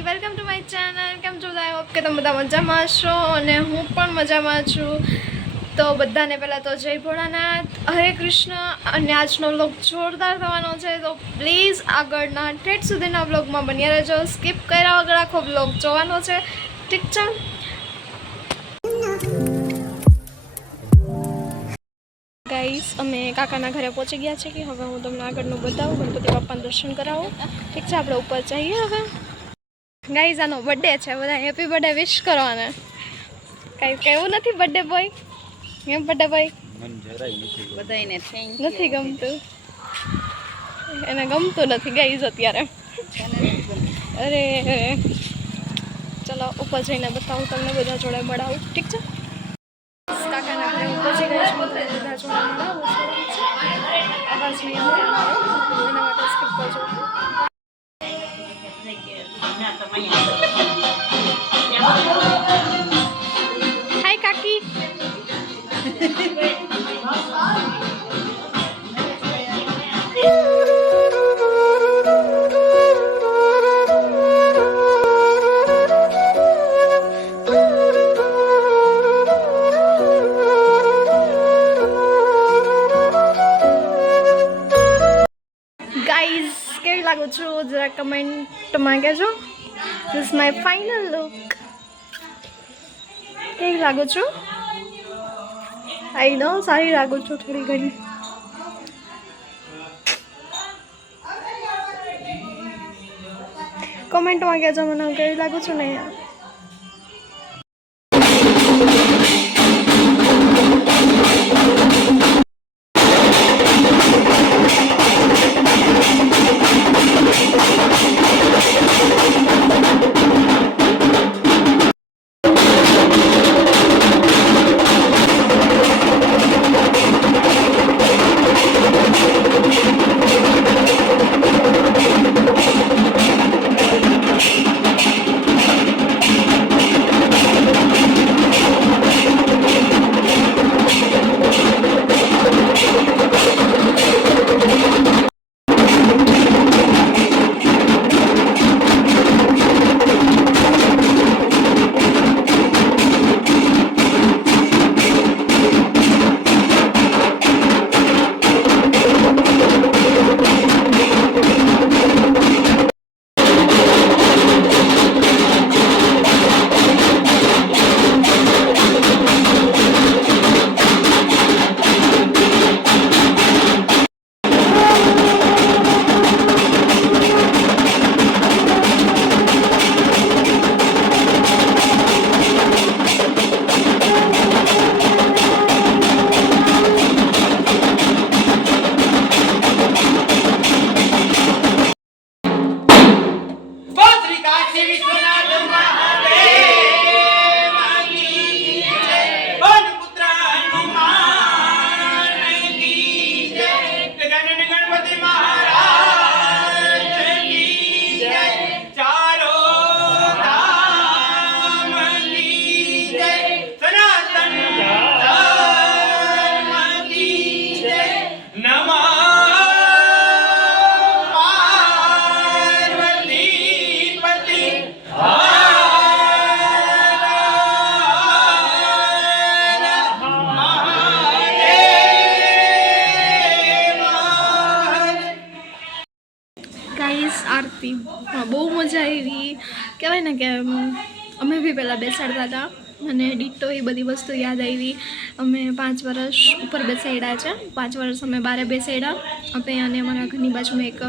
Hi welcome to my channel. કેમ છો બધા? આઈ હોપ કે તમે બધા મજામાં હશો અને હું પણ મજામાં છું. તો બધાને પહેલાં તો જય ભોળાનાથ, હરે કૃષ્ણ. અને આજનો વ્લોગ જોરદાર થવાનો છે, તો પ્લીઝ આગળના ઠેઠ સુધીના વ્લોગમાં બન્યા રહેજો. સ્કીપ કર્યા વગર આખો વ્લોગ જોવાનો છે, ઠીક છે? ગાઈસ, અમે કાકાના ઘરે પહોંચી ગયા છે કે હવે હું તમને આગળનું બતાવું, ગણપતિ બાપાનું દર્શન કરાવું. ઠીક છે, આપણે ઉપર જઈએ હવે. ગાઈસ, આનો બર્થડે છે, બધા હેપી બર્થડે વિશ કરવાના. કાંઈ કહેવું નથી બર્થડે બોય? એમ બર્થડે બોય બધાને નથી ગમતું, એને ગમતું નથી ગાઈસ અત્યારે. અરે ચલો ઉપર જઈને બતાવું તમને, બધા જોડે મળાવું, ઠીક છે? કાકાના ઘરે હું પહોંચી ગઈ છું, બધા જોડે મળાવું છું. અવાજ નહીં આવે એના માટે સ્કીપ કરજો. હાય કાકી. ગાઈઝ, કેવી લાગુ છું જરા કમેન્ટમાં કહેજો. This is my final look. કેવી લાગુ છું? આઈ નો સારી લાગુ છું થોડી ઘણી. કમેન્ટમાં કહેજો મને કેવી લાગુ છું ને. આરતી બહુ મજા આવી. કહેવાય ને કે અમે બી પહેલાં બેસાડતા હતા અને ડિટ્ટો એ બધી વસ્તુ યાદ આવી. અમે 5 વર્ષ ઉપર બેસાડ્યા છે. 5 વર્ષ અમે બારે બેસાડ્યા અમે, અને અમારા ઘરની બાજુમાં એક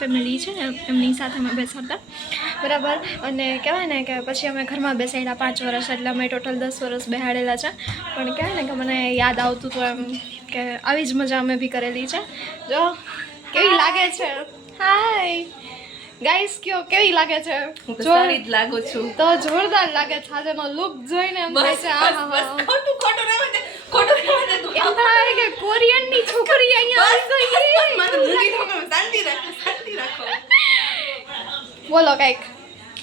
ફેમિલી છે, એમની સાથે અમે બેસાડતા, બરાબર. અને કહેવાય ને કે પછી અમે ઘરમાં બેસાડ્યા 5 વર્ષ, એટલે અમે ટોટલ 10 વર્ષ બેસાડેલા છે. પણ કહેવાય ને કે મને યાદ આવતું હતું એમ કે આવી જ મજા અમે બી કરેલી છે. જો કેવી લાગે છે? હાય ગાઈસ, કયો કેવી લાગે છે? સારી જ લાગુ છું. તો જોરદાર લાગે છે. આજનો લુક જોઈને એમ થાય છે ખોટું રહેવા દે તું. એમ થાય કે કોરિયનની છોકરી અહીંયા આવી ગઈ. મને મૂંગી થો, શાંતિ રાખો. બોલો કાઈક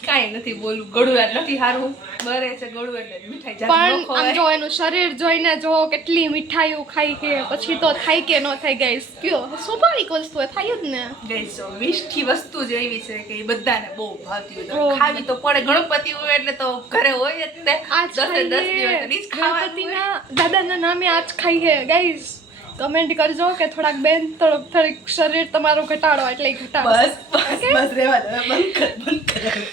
કાંઈ નથી બોલું, ગળું એટલે નથી સારું બરે છે, ગળું એટલે મીઠાઈ જાત પણ ન આમ ખવાય. જો એનું શરીર જોઈને જો કેટલી મીઠાઈઓ ખાઈ કે પછી તો થાય કે ન થાય ગાઈસ, કયો સ્વાભાવિક વસ્તુ એ થાય જ ને. ગઈસ મીઠી વસ્તુ જ એવી છે કે એ બધાને બહુ ભાવતી હોય, ઓહ. તો ખાવી તો પડે. ગણપતિ હોય એટલે તો ઘરે હોય જ તે, આજ 10 દિવસ ખાઈએ તો ઈ જ ખાવાનું હોય. ગણપતિના દાદાના નામે આજ ખાઈએ ગાઈસ. કમેન્ટ કરજો કે થોડાક બેન થોડીક શરીર તમારું ઘટાડો એટલે ઈ ઘટાડો. બસ રહેવા દે, બંધ કર.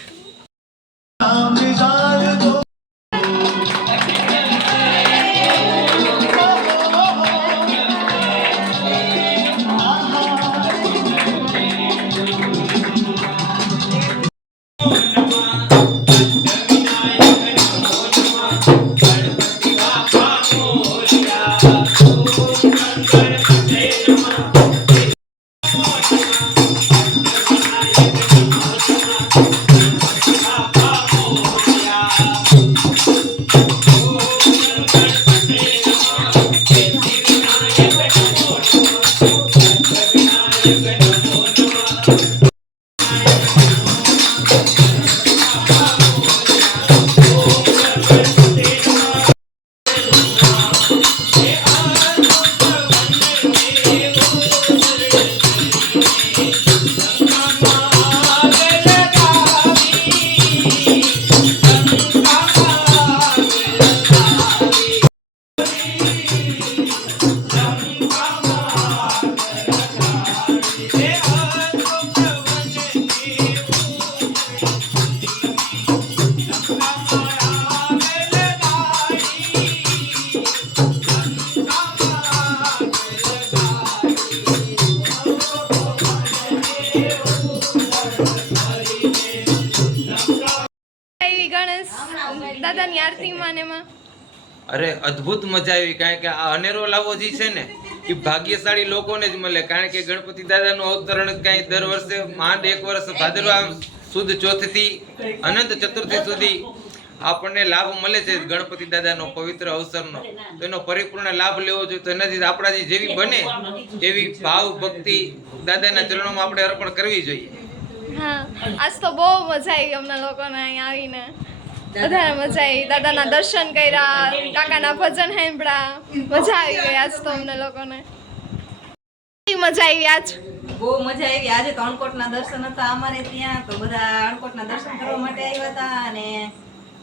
એવી ગણેશ દાદાની આરતીમાં ને એમાં અરે અદ્ભુત મજા આવી, કારણ કે આ અનેરો લાવો જે છે ને એ ભાગ્યશાળી લોકોને જ મળે, કારણ કે ગણપતિ દાદાનું અવતરણ કાંઈ દર વર્ષે માંડ એક વર્ષ ભાદરવા સુદ ચોથથી અનંત ચતુર્થી સુધી આપણને લાભ મળે છે ગણપતિ દાદાનો પવિત્ર અવસરનો. તો એનો પરિપૂર્ણ લાભ લેવો જોઈએ. તો એનાથી આપણાથી જેવી બને એવી ભાવ ભક્તિ દાદાના ચરણોમાં આપણે અર્પણ કરવી જોઈએ. હા, આજ તો બહુ મજા આવી અમને લોકોને અહીંયા આવીને. વધારે મજા આવી, દાદાના દર્શન કર્યા, કાકાના ભજન સાંભળ્યા, મજા આવી ગઈ આજ તો અમને લોકોને. કેવી મજા આવી આજ? બહુ મજા આવી. આજે તો અણકોટના દર્શન હતા અમારે ત્યાં, તો બધા અણકોટના દર્શન કરવા માટે આવ્યા હતા અને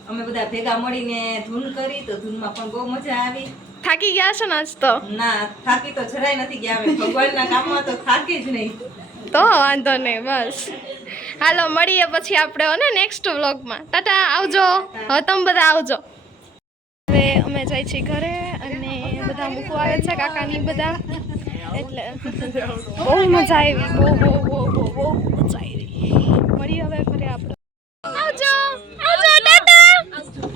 અમે બધા ભેગા મળીને ધૂન કરી, તો ધૂનમાં પણ બહુ મજા આવી. થાકી ગયા છો ને આજ તો? ના, થાકી તો જરાય નથી ગયા. અમે ભગવાનના કામમાં તો થાકી જ નહીં. તો વાંધો નહીં, બસ હાલો મળીએ પછી આપણે હો ને નેક્સ્ટ વ્લોગમાં. ટાટા, આવજો. હવે તમે બધા આવજો. હવે અમે જાય છીએ ઘરે અને બધા મૂકવા આવે છે કાકાની બધા, એટલે બહુ મજા આવી, બહુ બહુ બહુ બહુ બહુ મજા આવી. મળીએ હવે ઘરે આપણે. આવજો આવજો, ટાટા.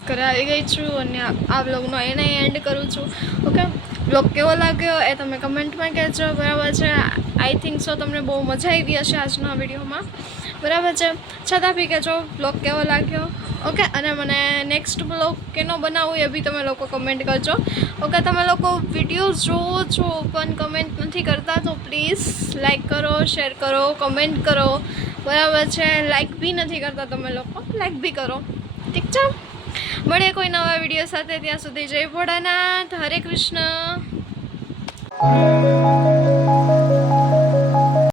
ઘરે આવી ગઈ છું અને આ વ્લોગનો એને એન્ડ કરું છું. ઓકે, વ્લોગ કેવો લાગ્યો એ તમે કમેન્ટમાં કહેજો. બરાબર છે, આઈ થિંક સો તમને બહુ મજા આવી હશે આજના વિડીયોમાં. બરાબર છે, છતાં બી કહેજો વ્લોગ કેવો લાગ્યો. ઓકે, અને મને નેક્સ્ટ વ્લોગ કેનો બનાવવું એ બી તમે લોકો કમેન્ટ કરજો. ઓકે, તમે લોકો વિડીયો જોવો છો પણ કમેન્ટ નથી કરતા, તો પ્લીઝ લાઈક કરો, શેર કરો, કમેન્ટ કરો. બરાબર છે, લાઈક બી નથી કરતા તમે લોકો, લાઈક બી કરો. ઠીક છે, મળીએ કોઈ નવા વિડીયો સાથે. ત્યાં સુધી જય ભોળાનાથ, હરે કૃષ્ણ.